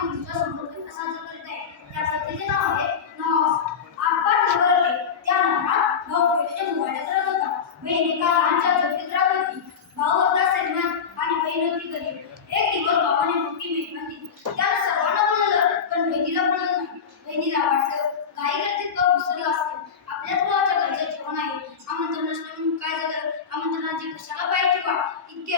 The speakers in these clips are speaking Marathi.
मी तुमच्यासमोर कथा सादर करीत आहे त्या कथेचे नाव आहे नवासा आपाट नगर होते त्या नगरात भाऊ पहिल्याच्या मुवाड्यात राहत होता बहीण एका लहानच्या झोपडीत राहत होती भाऊ होता श्रीमंत आणि बहीण होती गरीब एक दिवस भावाने मोठी मेहमान दिली त्याला सर्वांना बोलवलं पण बहिणीला बोलवलं नाही बहिणीला वाटलं घाई गर्दीत तो विसरला असेल आपल्याच भावाच्या घरचं जेवण आहे आमंत्रण नसलं म्हणून काय झालं? आमंत्रणाची कशाला पाहिजे इतके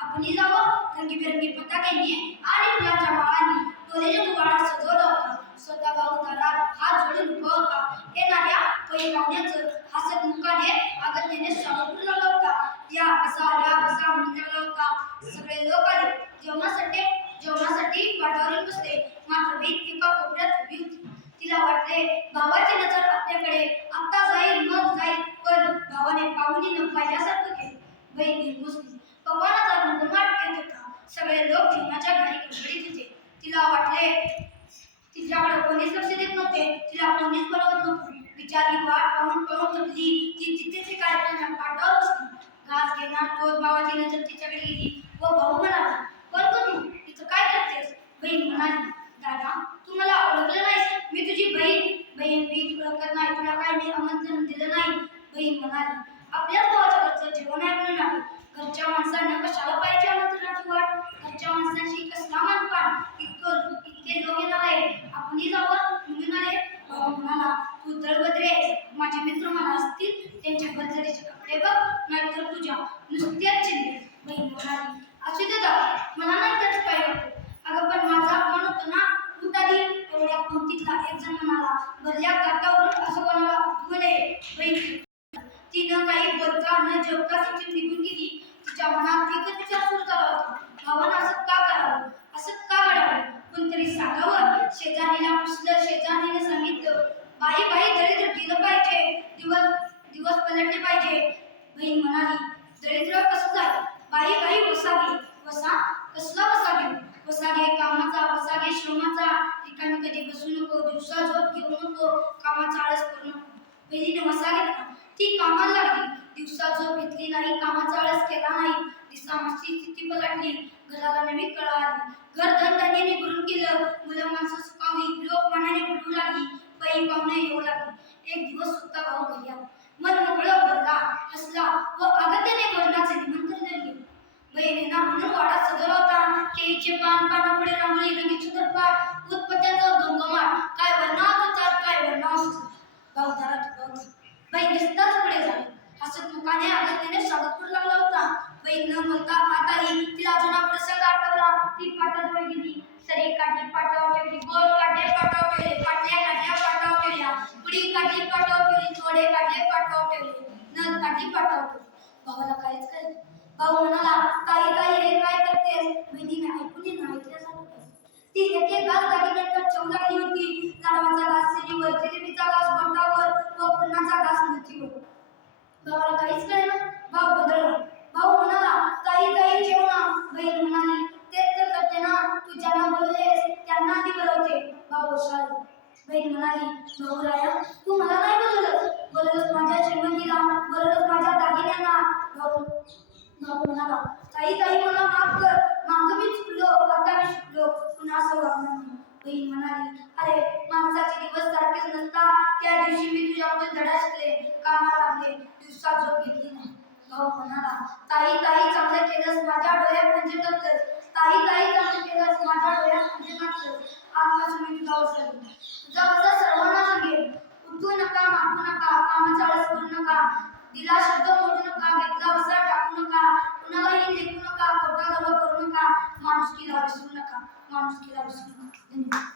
आपणही जावं. रंगीबेरंगी पताक्यांनी आणि फुलांच्या माळांनी टोलेच्या सजवला होता. स्वतः भाऊ हात जोडून उभा होता. येणाऱ्या पै पाहुण्याचं हसत मुखाने आगत्याने स्वागत होता. या असा या बसा म्हणू होता. सगळे लोक आले. जेवणासाठी जेवणासाठी वाटावरून बसले. मात्र वीट एका कोपऱ्यात उभी होती. तिला वाटले भावाची नजर आपल्याकडे आता जाईल मग भावाने पाहुणी न पाहिल्यासारखं केलं. बहीण निर्मुसली पवाराचा घमघमाट येत होता. सगळे लोक जेवणाच्या घाई गडबडीत होते. तिला वाटले तिच्याकडे कोणीच लक्ष देत नव्हते. तिला कोणीच बोलवत नव्हतं. बिचारी वाट पाहून पाहून थकली. ती तिथेच कार्यक्रम पाठावर बसली. घास घेणार तोच भावाची नजर तिच्याकडे गेली. व भाऊ म्हणाला पण तू. तिथं काय करतेस? बहीण म्हणाली दादा तू मला ओळखलं नाहीस. मी तुझी बहीण. बहीण मी ओळखत नाही तुला काय मी आमंत्रण दिलं नाही. बहीण म्हणाली आपल्याच भावाच्या घरचं जेवण आहे म्हणून आलो घरच्या माणसांना कशाला पाहिजे आमंत्रणाची वाट घरच्या माणसांशी कसला मानपान? इतकं इतके लोक येणार आहे आपणही जावं निघून आले भाऊ म्हणाला तू दळबद्रे माझे मित्र मला असतील. त्यांच्या बंजारीचे कपडे बघ नाहीतर तुझ्या नुसत्याच चिन्हे. बहीण म्हणाली असू दे दादा मला नाही त्याच काय वाटत अगं पण माझा मन होतं ना उठाली एवढ्या पंक्तीतला एक जण म्हणाला भरल्या काटावरून असं कोणाला उठवू नये बहीण तिनं काही जेवका न निघून गेली तिच्या मनात एकच विचार सुरू झाला होता. भावानं असं का करावं? असं का घडावं? कोणतरी सांगावं? शेजारीला पुसलं शेजारीने सांगितलं बाई बाई दरिद्र गेलं पाहिजे. दिवस दिवस पलटले पाहिजे. बहीण म्हणाली दरिद्र कसं झालं? बाई बाई वसागे वसा कसला वसा घेऊ वसागे कामाचा वसागे श्रमाचा. ठिकाणी कधी बसू नको दिवसा झोप घेऊ नको कामाचा आळस करू नको. बहिणीने वसा घेतला. ती कामाला लागली. दिवसा झोप घेतली नाही कामाचा आळस केला नाही. दिसामाची स्थिती पलटली घराला नवी कळा आली. घर धनधान्याने भरून गेलं. मुलं माणसं सुकावली लोक मनाने भरू लागली. पै पाहुणे येऊ लागली. एक दिवस सुद्धा भाऊ घरी मन मोकळं भरला हसला व अगत्याने भरणाचे निमंत्रण झाली हसत मुखाने अगत्याने स्वागत करू लागला होता. बाई न म्हणता आत तिला जुना प्रसंग आठवला. ती पाटाजवळ गेली. सरे काठी पाटावर ठेवली गोल काठे पाटावर ठेवले पाटल्या काठ्या पाटावर ठेवल्या पुडी काठी पाटावर ठेवली थोडे काठे पाटावर ठेवले नथ काठी पाटावर ठेवली भावाला काहीच कळत भाऊ म्हणाला काही काही हे काय करतेस? बहिणीने ऐकून नाही ऐकल्यासारखं ती एक एक घास दागिन्यांवर ठेवू लागली होती. लाडवाचा घास सिरीवर जिलेबीचा घास बोटावर व पुरणाचा घास मृत्यूवर भावाला काहीच कळेना. भाऊ बदलला भाऊ म्हणाला काही काही जेवणा बहीण म्हणाली तेच तर करते ना. तू ज्यांना बोललेस त्यांना आधी बोलवते. भाऊ शाल बहीण म्हणाली भाऊ राया तू मला नाही बोलवलंस. बोलवलंस माझ्या श्रीमंतीला बोलवलंस माझ्या दागिन्यांना. भाऊ भाऊ म्हणाला काही काही मला माफ कर. मागं मी चुकलो आता मी शिकलो. पुन्हा असं वागणार बहीण म्हणाली अरे माणसाचे दिवस सारखेच नसता त्या दिवशी मी तुझ्यामुळे धडा शिकले कामाला लागले. दिवसात झोप घेतली नाही. भाऊ म्हणाला काही काही चांगलं केलंस. माझ्या डोळ्यात म्हणजे टाकलंस काही काही चांगलं केलंस. माझ्या डोळ्यात म्हणजे टाकलंस आजपासून मी तुझा वसा तुझा वसा सर्वांना सांगेल उठू नका मागू नका कामाचा आळस करू नका. दिला शब्द मोडू नका घेतला वसा टाकू नका. कुणालाही लेखू नका खोटा गर्व करू नका. माणुसकीला विसरू नका. माणुसकीला विसरू नका. धन्यवाद.